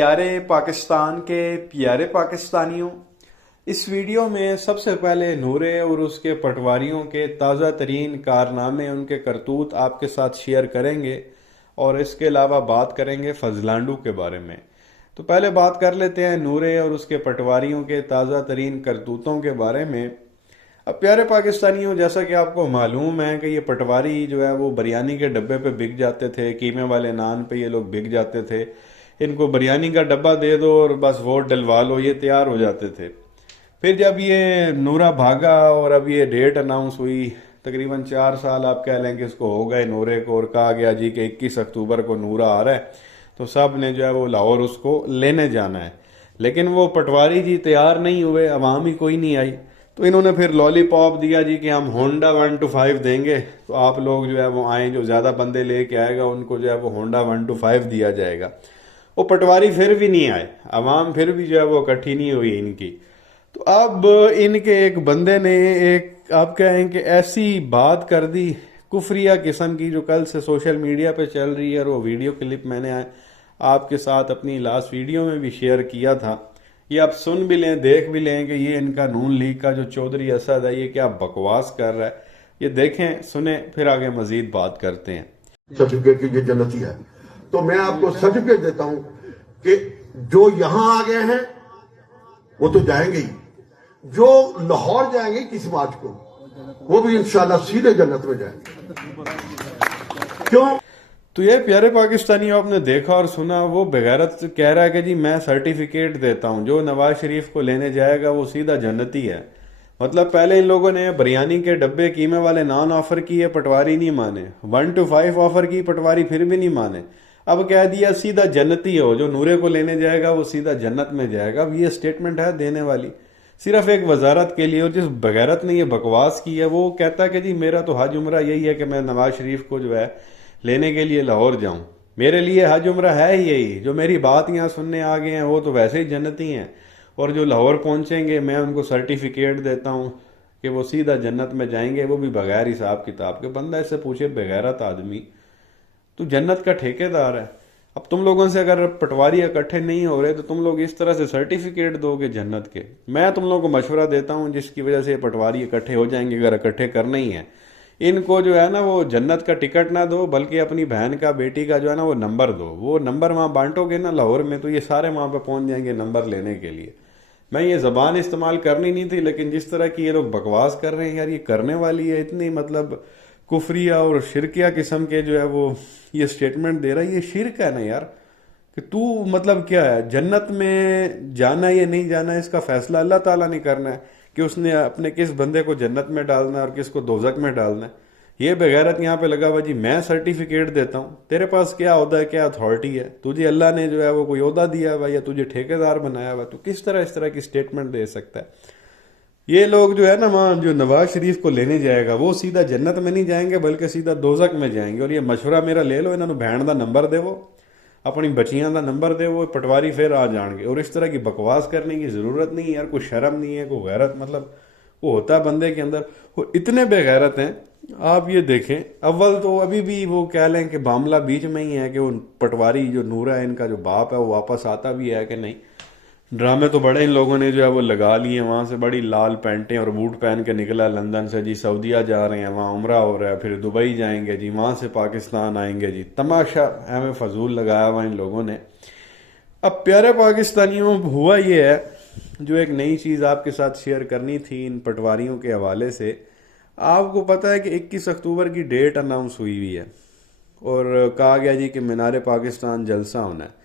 پیارے پاکستان کے پیارے پاکستانیوں، اس ویڈیو میں سب سے پہلے نورے اور اس کے پٹواریوں کے تازہ ترین کارنامے، ان کے کرتوت آپ کے ساتھ شیئر کریں گے، اور اس کے علاوہ بات کریں گے فضلانڈو کے بارے میں۔ تو پہلے بات کر لیتے ہیں نورے اور اس کے پٹواریوں کے تازہ ترین کرتوتوں کے بارے میں۔ اب پیارے پاکستانیوں، جیسا کہ آپ کو معلوم ہے کہ یہ پٹواری جو ہے وہ بریانی کے ڈبے پہ بک جاتے تھے، قیمے والے نان پہ یہ لوگ بک جاتے تھے۔ ان کو بریانی کا ڈبہ دے دو اور بس ووٹ ڈلوا لو، یہ تیار ہو جاتے تھے۔ پھر جب یہ نورا بھاگا اور اب یہ ڈیٹ اناؤنس ہوئی، تقریباً 4 سال آپ کہہ لیں کہ اس کو ہو گئے نورے کو، اور کہا گیا جی کہ 21 اکتوبر کو نورا آ رہا ہے، تو سب نے جو ہے وہ لاہور اس کو لینے جانا ہے۔ لیکن وہ پٹواری جی تیار نہیں ہوئے، عوام ہی کوئی نہیں آئی، تو انہوں نے پھر لالی پاپ دیا جی کہ ہم ہونڈا 125 دیں گے، تو آپ لوگ جو ہے وہ آئیں، جو زیادہ بندے لے کے آئے گا ان کو جو ہے وہ ہونڈا 125 دیا جائے گا۔ وہ پٹواری پھر بھی نہیں آئے، عوام پھر بھی جو ہے وہ اکٹھی نہیں ہوئی ان کی۔ تو اب ان کے ایک بندے نے ایک آپ کہیں کہ ایسی بات کر دی کفریہ قسم کی، جو کل سے سوشل میڈیا پہ چل رہی ہے، اور وہ ویڈیو کلپ میں نے آپ کے ساتھ اپنی لاسٹ ویڈیو میں بھی شیئر کیا تھا۔ یہ آپ سن بھی لیں، دیکھ بھی لیں کہ یہ ان کا نون لیگ کا جو چودھری اسد ہے، یہ کیا بکواس کر رہا ہے۔ یہ دیکھیں، سنیں، پھر آگے مزید بات کرتے ہیں۔ سرٹیفکیٹ کی یہ جنتی ہے، تو میں آپ کو سرٹیفکیٹ دیتا ہوں کہ جو یہاں آ گئے ہیں وہ تو جائیں گے ہی، جو لاہور جائیں گے کس مارچ کو، وہ بھی انشاءاللہ سیدھے جنت میں جائیں گے۔ کیوں؟ تو یہ پیارے پاکستانیوں، آپ نے دیکھا اور سنا، وہ بغیرت کہہ رہا ہے کہ جی میں سرٹیفکیٹ دیتا ہوں، جو نواز شریف کو لینے جائے گا وہ سیدھا جنتی ہے۔ مطلب پہلے ان لوگوں نے بریانی کے ڈبے قیمے والے نان آفر کیے، پٹواری نہیں مانے، 125 آفر کی، پٹواری پھر بھی نہیں مانے۔ اب کہہ دیا سیدھا جنتی ہو، جو نورے کو لینے جائے گا وہ سیدھا جنت میں جائے گا۔ اب یہ سٹیٹمنٹ ہے دینے والی صرف ایک وزارت کے لیے، اور جس بغیرت نے یہ بکواس کی ہے وہ کہتا ہے کہ جی میرا تو حج عمرہ یہی ہے کہ میں نواز شریف کو جو ہے لینے کے لیے لاہور جاؤں، میرے لیے حج عمرہ ہے ہی یہی۔ جو میری بات یہاں سننے آ گئے ہیں وہ تو ویسے ہی جنتی ہیں، اور جو لاہور پہنچیں گے میں ان کو سرٹیفکیٹ دیتا ہوں کہ وہ سیدھا جنت میں جائیں گے، وہ بھی بغیر حساب کتاب کے۔ بندہ اس سے پوچھے بغیرت آدمی، تو جنت کا ٹھیکیدار ہے۔ اب تم لوگوں سے اگر پٹواری اکٹھے نہیں ہو رہے تو تم لوگ اس طرح سے سرٹیفکیٹ دو گے جنت کے؟ میں تم لوگوں کو مشورہ دیتا ہوں جس کی وجہ سے پٹواری اکٹھے ہو جائیں گے، اگر اکٹھے کرنا ہی ہے، ان کو جو ہے نا وہ جنت کا ٹکٹ نہ دو، بلکہ اپنی بہن کا، بیٹی کا جو ہے نا وہ نمبر دو۔ وہ نمبر وہاں بانٹو گے نا لاہور میں، تو یہ سارے وہاں پہ پہنچ جائیں گے نمبر لینے کے لیے۔ میں یہ زبان استعمال کرنی نہیں تھی، لیکن جس طرح کی یہ لوگ بکواس کر رہے ہیں یار، یہ کرنے والی ہے اتنی مطلب کفریہ اور شرکیہ قسم کے جو ہے وہ یہ سٹیٹمنٹ دے رہا ہے۔ یہ شرک ہے نا یار، کہ تو مطلب کیا ہے، جنت میں جانا ہے یا نہیں جانا ہے اس کا فیصلہ اللہ تعالیٰ نے کرنا ہے کہ اس نے اپنے کس بندے کو جنت میں ڈالنا ہے اور کس کو دوزخ میں ڈالنا ہے۔ یہ بغیرت یہاں پہ لگا ہوا جی میں سرٹیفکیٹ دیتا ہوں۔ تیرے پاس کیا عہدہ ہے، کیا اتھارٹی ہے؟ تجھے اللہ نے جو ہے وہ کوئی عہدہ دیا ہوا یا تجھے ٹھیکیدار بنایا ہوا؟ تو کس طرح اس طرح کی سٹیٹمنٹ دے سکتا ہے؟ یہ لوگ جو ہے نا وہاں جو نواز شریف کو لینے جائے گا وہ سیدھا جنت میں نہیں جائیں گے بلکہ سیدھا دوزخ میں جائیں گے۔ اور یہ مشورہ میرا لے لو، انہوں نے بہن دا نمبر دے، وہ اپنی بچیاں دا نمبر دے، وہ پٹواری پھر آ جان گے۔ اور اس طرح کی بکواس کرنے کی ضرورت نہیں ہے یار، کوئی شرم نہیں ہے، کوئی غیرت مطلب وہ ہوتا ہے بندے کے اندر۔ وہ اتنے بے غیرت ہیں، آپ یہ دیکھیں۔ اول تو ابھی بھی وہ کہہ لیں کہ معاملہ بیچ میں ہی ہے کہ وہ پٹواری جو نورا ہے ان کا جو باپ ہے وہ واپس آتا بھی ہے کہ نہیں۔ ڈرامے تو بڑے ان لوگوں نے جو ہے وہ لگا لیے، وہاں سے بڑی لال پینٹیں اور بوٹ پہن کے نکلا لندن سے، جی سعودیہ جا رہے ہیں، وہاں عمرہ ہو رہا ہے، پھر دبئی جائیں گے جی، وہاں سے پاکستان آئیں گے جی۔ تماشا ہمیں فضول لگایا ہوا ان لوگوں نے۔ اب پیارے پاکستانیوں، ہوا یہ ہے، جو ایک نئی چیز آپ کے ساتھ شیئر کرنی تھی ان پٹواریوں کے حوالے سے۔ آپ کو پتہ ہے کہ 21 اکتوبر کی ڈیٹ اناؤنس ہوئی ہے، اور کہا گیا جی کہ مینار پاکستان جلسہ ہونا ہے۔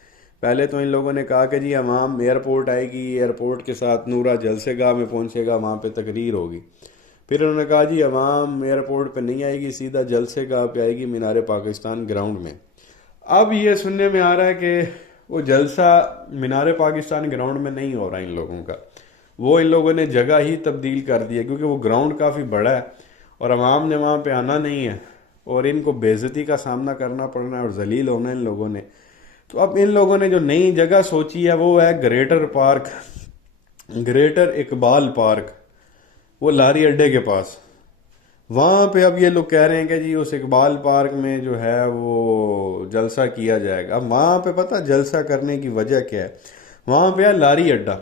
پہلے تو ان لوگوں نے کہا کہ جی عوام ایئرپورٹ آئے گی، ایئرپورٹ کے ساتھ نورا جلسے گاہ میں پہنچے گا، وہاں پہ تقریر ہوگی۔ پھر انہوں نے کہا جی عوام ایئرپورٹ پہ نہیں آئے گی، سیدھا جلسے گاہ پہ آئے گی مینار پاکستان گراؤنڈ میں۔ اب یہ سننے میں آ رہا ہے کہ وہ جلسہ مینار پاکستان گراؤنڈ میں نہیں ہو رہا ان لوگوں کا، وہ ان لوگوں نے جگہ ہی تبدیل کر دی ہے، کیونکہ وہ گراؤنڈ کافی بڑا ہے اور عوام نے وہاں پہ آنا نہیں ہے، اور ان کو بے عزتی کا سامنا کرنا پڑنا ہے اور ذلیل ہونا ان لوگوں نے۔ تو اب ان لوگوں نے جو نئی جگہ سوچی ہے وہ ہے greater park, greater Iqbal park, وہ لاری اڈے کے پاس۔ وہاں پہ اب یہ لوگ کہہ رہے ہیں کہ جی اس اقبال پارک میں جو ہے وہ جلسہ کیا جائے گا. اب وہاں پہ پتہ جلسہ کرنے کی وجہ کیا ہے؟ وہاں پہ ہے لاری اڈا.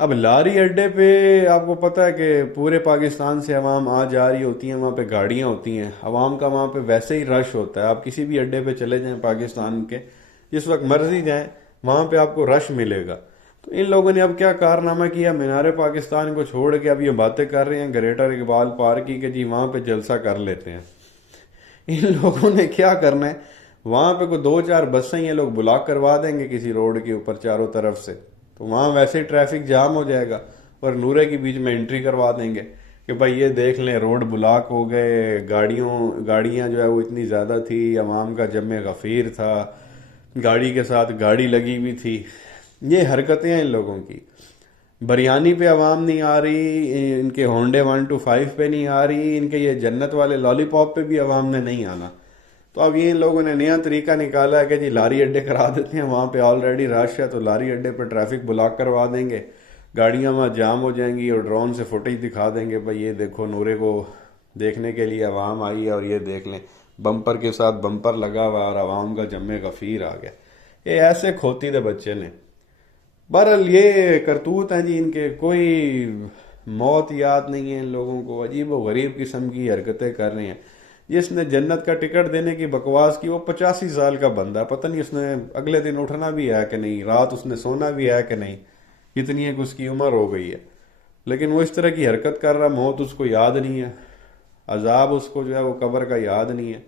اب لاری اڈے پہ آپ کو پتہ ہے کہ پورے پاکستان سے عوام آ جا رہی ہوتی ہیں، وہاں پہ گاڑیاں ہوتی ہیں، عوام کا وہاں پہ ویسے ہی رش ہوتا ہے. آپ کسی بھی اڈے پہ چلے جائیں پاکستان کے، جس وقت مرضی جائیں، وہاں پہ آپ کو رش ملے گا. تو ان لوگوں نے اب کیا کارنامہ کیا، مینار پاکستان کو چھوڑ کے اب یہ باتیں کر رہے ہیں گریٹر اقبال پارک کی کہ جی وہاں پہ جلسہ کر لیتے ہیں. ان لوگوں نے کیا کرنا ہے، وہاں پہ کوئی دو چار بسیں یہ لوگ بلاک کروا دیں گے کسی روڈ کے اوپر چاروں طرف سے، تو وہاں ویسے ہی ٹریفک جام ہو جائے گا، اور نورے کے بیچ میں انٹری کروا دیں گے کہ بھائی یہ دیکھ لیں روڈ بلاک ہو گئے، گاڑیاں جو ہے وہ اتنی زیادہ تھی، عوام کا جم غفیر تھا، گاڑی کے ساتھ گاڑی لگی ہوئی تھی. یہ حرکتیں ہیں ان لوگوں کی. بریانی پہ عوام نہیں آ رہی، ان کے ہونڈے 125 پہ نہیں آ رہی، ان کے یہ جنت والے لالی پاپ پہ بھی عوام نے نہیں آنا. تو اب یہ ان لوگوں نے نیا طریقہ نکالا ہے کہ جی لاری اڈے کرا دیتے ہیں، وہاں پہ آلریڈی رش ہے تو لاری اڈے پہ ٹریفک بلاک کروا دیں گے، گاڑیاں وہاں جام ہو جائیں گی، اور ڈرون سے فوٹیج دکھا دیں گے بھائی یہ دیکھو نورے کو دیکھنے کے لیے عوام آئی ہے، اور یہ دیکھ لیں بمپر کے ساتھ بمپر لگا ہوا اور عوام کا جم غفیر آ گیا. یہ ایسے کھوتی تھے بچے نے. بہرحال یہ کرتوت ہیں جی ان کے، کوئی موت یاد نہیں ہے ان لوگوں کو، عجیب و غریب قسم کی حرکتیں کر رہے ہیں. جس نے جنت کا ٹکٹ دینے کی بکواس کی وہ 85 سال کا بندہ ہے، پتہ نہیں اس نے اگلے دن اٹھنا بھی ہے کہ نہیں، رات اس نے سونا بھی ہے کہ نہیں، اتنی ایک اس کی عمر ہو گئی ہے. لیکن وہ اس طرح کی حرکت کر رہا، موت اس کو یاد نہیں ہے، عذاب اس کو جو ہے وہ قبر کا یاد نہیں ہے.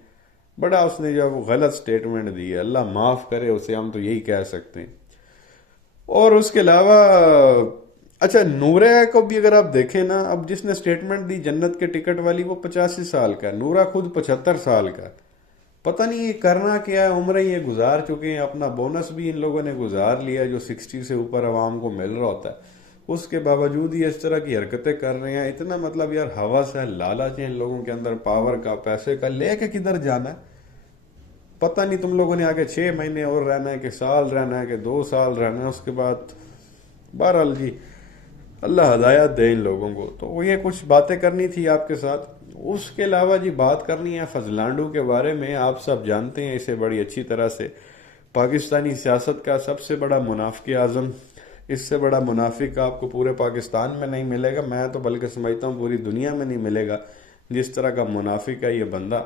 بڑا اس نے جو ہے وہ غلط سٹیٹمنٹ دی ہے، اللہ معاف کرے اسے، ہم تو یہی کہہ سکتے ہیں. اور اس کے علاوہ اچھا نورہ کو بھی اگر آپ دیکھیں نا، اب جس نے سٹیٹمنٹ دی جنت کے ٹکٹ والی وہ 85 سال کا ہے، نورہ خود 75 سال کا ہے. پتہ نہیں یہ کرنا کیا ہے، عمریں یہ گزار چکے ہیں، اپنا بونس بھی ان لوگوں نے گزار لیا جو 60 سے اوپر عوام کو مل رہا ہوتا ہے، اس کے باوجود یہ اس طرح کی حرکتیں کر رہے ہیں. اتنا مطلب یار ہوس ہے، لالچ ہے ان لوگوں کے اندر، پاور کا، پیسے کا، لے کے کدھر جانا ہے پتہ نہیں. تم لوگوں نے آگے 6 مہینے اور رہنا ہے کہ سال رہنا ہے کہ 2 سال رہنا ہے، اس کے بعد بہرحال جی اللہ ہدایت دے ان لوگوں کو. تو وہ یہ کچھ باتیں کرنی تھی آپ کے ساتھ. اس کے علاوہ جی بات کرنی ہے فضلانڈو کے بارے میں. آپ سب جانتے ہیں اسے بڑی اچھی طرح سے، پاکستانی سیاست کا سب سے بڑا منافق اعظم. اس سے بڑا منافق آپ کو پورے پاکستان میں نہیں ملے گا، میں تو بلکہ سمجھتا ہوں پوری دنیا میں نہیں ملے گا جس طرح کا منافق ہے یہ بندہ.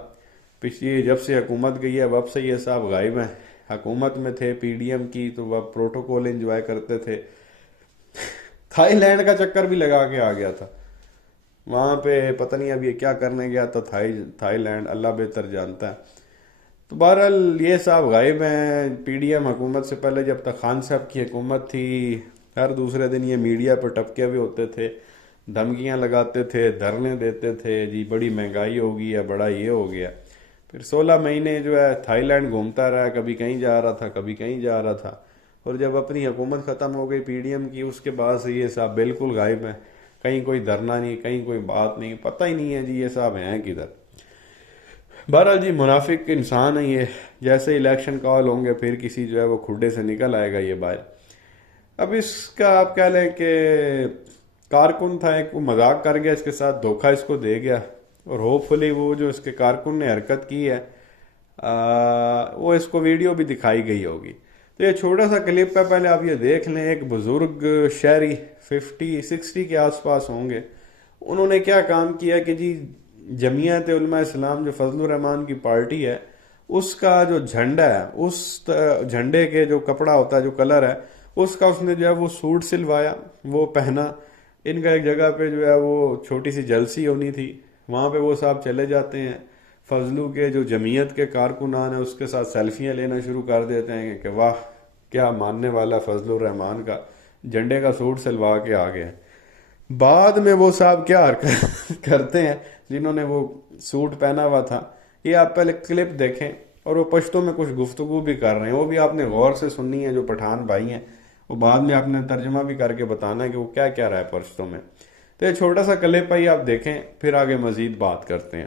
پچھلی جب سے حکومت گئی ہے اب سے یہ صاحب غائب ہیں. حکومت میں تھے پی ڈی ایم کی تو وہ پروٹوکول انجوائے کرتے تھے. تھائی لینڈ کا چکر بھی لگا کے آ گیا تھا وہاں پہ، پتہ نہیں اب یہ کیا کرنے گیا تھا تھائی لینڈ، اللہ بہتر جانتا ہے. تو بہرحال یہ صاحب غائب ہیں. پی ڈی ایم حکومت سے پہلے جب تک خان صاحب کی حکومت تھی، ہر دوسرے دن یہ میڈیا پہ ٹپکے ہوئے ہوتے تھے، دھمکیاں لگاتے تھے، دھرنے دیتے تھے جی بڑی مہنگائی ہو گئی ہے، بڑا یہ ہو گیا. پھر 16 مہینے جو ہے تھائی لینڈ گھومتا رہا، کبھی کہیں جا رہا تھا کبھی کہیں جا رہا تھا. اور جب اپنی حکومت ختم ہو گئی پی ڈی ایم کی، اس کے بعد سے یہ صاحب بالکل غائب ہیں. کہیں کوئی دھرنا نہیں، کہیں کوئی بات نہیں، پتہ ہی نہیں ہے جی یہ صاحب ہیں کدھر. بہرحال جی منافق انسان ہے یہ. جیسے الیکشن کال ہوں گے پھر کسی جو ہے وہ کھڈے سے نکل آئے گا یہ باہر. اب اس کا آپ کہہ لیں کہ کارکن تھا ایک، وہ مذاق کر گیا، اس کے ساتھ دھوکہ اس کو دے گیا، اور ہوپ فلی وہ جو اس کے کارکن نے حرکت کی ہے وہ اس کو ویڈیو بھی دکھائی گئی ہوگی. تو یہ چھوٹا سا کلپ ہے، پہلے آپ یہ دیکھ لیں. ایک بزرگ شہری 50-60 کے آس پاس ہوں گے، انہوں نے کیا کام کیا کہ جی جمعیت علماء اسلام جو فضل الرحمان کی پارٹی ہے اس کا جو جھنڈا ہے، اس جھنڈے کے جو کپڑا ہوتا ہے، جو کلر ہے اس کا اس نے جو ہے وہ سوٹ سلوایا، وہ پہنا. ان کا ایک جگہ پہ جو ہے وہ چھوٹی سی جلسی ہونی تھی، وہاں پہ وہ صاحب چلے جاتے ہیں، فضلو کے جو جمعیت کے کارکنان ہیں اس کے ساتھ سیلفیاں لینا شروع کر دیتے ہیں کہ واہ کیا ماننے والا فضل الرحمان کا، جھنڈے کا سوٹ سلوا کے آ گئے. بعد میں وہ صاحب کیا حرکت کرتے ہیں جنہوں نے وہ سوٹ پہنا ہوا تھا، یہ آپ پہلے کلپ دیکھیں. اور وہ پشتوں میں کچھ گفتگو بھی کر رہے ہیں، وہ بھی آپ نے غور سے سننی ہے. جو پٹھان بھائی ہیں وہ بعد میں آپ نے ترجمہ بھی کر کے بتانا ہے کہ وہ کیا کیا رہا ہے پشتوں میں. تو یہ چھوٹا سا کلپ ہے، آپ دیکھیں پھر آگے مزید بات کرتے ہیں.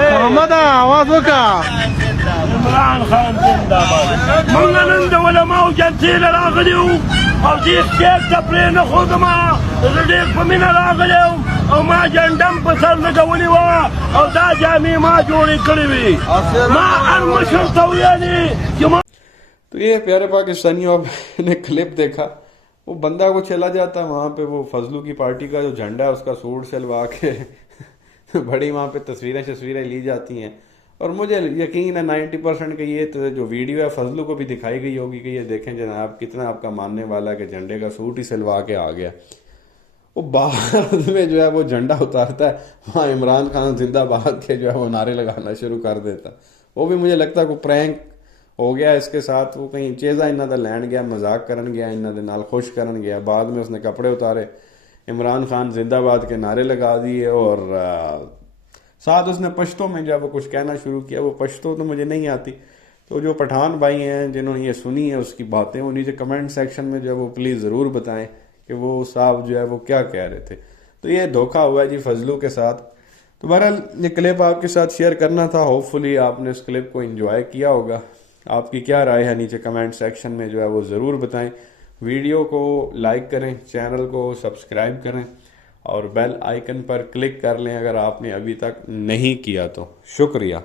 محمد آواز وکړه. عمران خان زنده باد. موږ نن د علماو جلسې له راغلي وو او دې سټیج ته پرې نه ښودم. زه ډېر په مینه راغلی وم او ما جنډم په سر لګولې وه او دا جامې ما جوړې کړې وې. ما هر مشر ته ویلې چې ما تو یہ پیارے پاکستانیوں اب نے کلپ دیکھا، وہ بندہ کو چلا جاتا وہاں پہ، وہ فضلو کی پارٹی کا جو جھنڈا ہے اس کا سوٹ سلوا کے بڑی وہاں پہ تصویریں لی جاتی ہیں. اور مجھے یقین ہے 90% کہ یہ تو جو ویڈیو ہے فضلو کو بھی دکھائی گئی ہوگی کہ یہ دیکھیں جناب کتنا آپ کا ماننے والا ہے کہ جھنڈے کا سوٹ ہی سلوا کے آ گیا. وہ باہر میں جو ہے وہ جھنڈا اتارتا ہے، وہاں عمران خان زندہ باد کے جو ہے وہ نعرے لگانا شروع کر دیتا. وہ بھی مجھے لگتا ہے کوئی پرینک ہو گیا اس کے ساتھ، وہ کہیں چیزا انہاں دا لین گیا، مذاق کرن گیا، انہاں دے نال خوش کرن گیا. بعد میں اس نے کپڑے اتارے، عمران خان زندہ باد کے نعرے لگا دیے اور ساتھ اس نے پشتو میں جب وہ کچھ کہنا شروع کیا. وہ پشتو تو مجھے نہیں آتی، تو جو پٹھان بھائی ہیں جنہوں نے یہ سنی ہے اس کی باتیں، وہ نیچے کمنٹ سیکشن میں جو ہے وہ پلیز ضرور بتائیں کہ وہ صاحب جو ہے وہ کیا کہہ رہے تھے. تو یہ دھوکہ ہوا ہے جی فضلو کے ساتھ. تو بہرحال یہ کلپ آپ کے ساتھ شیئر کرنا تھا. ہوپ فلی آپ نے اس کلپ کو انجوائے کیا ہوگا. آپ کی کیا رائے ہے نیچے کمنٹ سیکشن میں جو ہے وہ ضرور بتائیں. ویڈیو کو لائک کریں، چینل کو سبسکرائب کریں اور بیل آئیکن پر کلک کر لیں اگر آپ نے ابھی تک نہیں کیا تو. شکریہ.